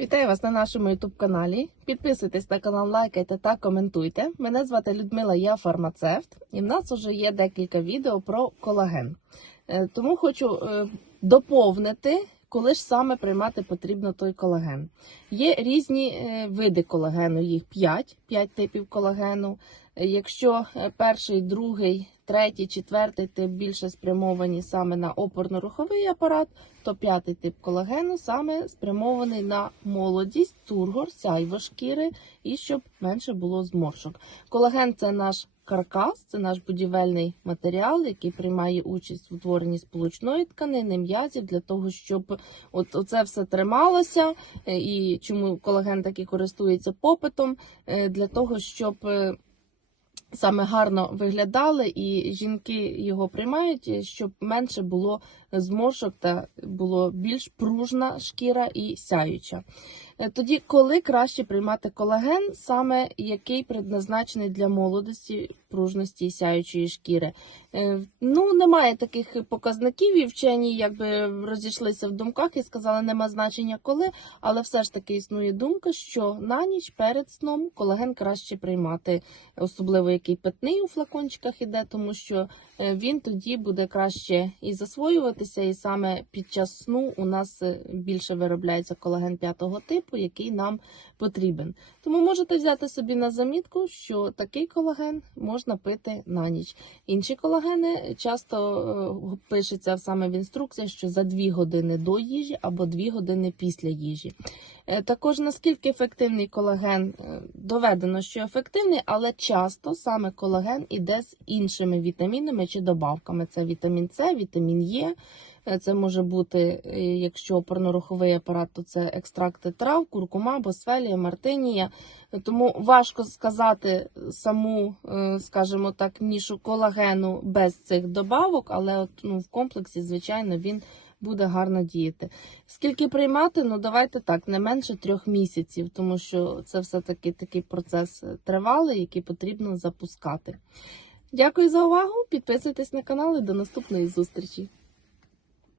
Вітаю вас на нашому youtube каналі. Підписуйтесь на канал, лайкайте та коментуйте. Мене звати Людмила, я фармацевт, і в нас вже є декілька відео про колаген. Е, Тому хочу е, доповнити, коли ж саме приймати потрібно той колаген. Є різні е, види колагену, їх 5, 5 типів колагену. Якщо перший, другий, третій, четвертий тип більше спрямовані саме на опорно-руховий апарат, то п'ятий тип колагену саме спрямований на молодість, тургор, сяйво шкіри і щоб менше було зморшок. Колаген це наш каркас, це наш будівельний матеріал, який приймає участь в утворенні сполучної тканини, м'язів для того, щоб от оце все трималося, е, і чому колаген такий користується попитом, е, для того, щоб е, саме гарно виглядали, і жінки його приймають, щоб менше було зморшок та було більш пружна шкіра і сяюча. Е, Тоді, коли краще приймати колаген, саме який предназначений для молодості, пружності сяючої шкіри? Е, Ну, немає таких показників, і вчені якби розійшлися в думках і сказали, нема значення коли, але все ж таки існує думка, що на ніч перед сном колаген краще приймати, особливо який питний у флакончиках іде, тому що е, він тоді буде краще і засвоюватися, і саме під час сну у нас е, більше виробляється колаген п'ятого типу, який нам потрібен. Тому можете взяти собі на замітку, що такий колаген можна пити на ніч. Інші колагени часто е, пишеться саме в інструкціях, що за 2 години до їжі або 2 години після їжі. Е, Також наскільки ефективний колаген е, доведено, що ефективний, але часто саме колаген іде з іншими вітамінами чи добавками. Це вітамін С, вітамін Е. Е, Це може бути, якщо опорно-руховий апарат, то це екстракти трав, куркума, босфелія, мартинія. Тому важко сказати саму, скажімо так, нішу колагену без цих добавок, але от, ну, в комплексі, звичайно, він буде гарно діяти. Скільки приймати? Ну давайте так, не менше трьох місяців, тому що це все-таки такий процес е, тривалий, який потрібно запускати. Дякую за увагу. Підписуйтесь на канал і до наступної зустрічі.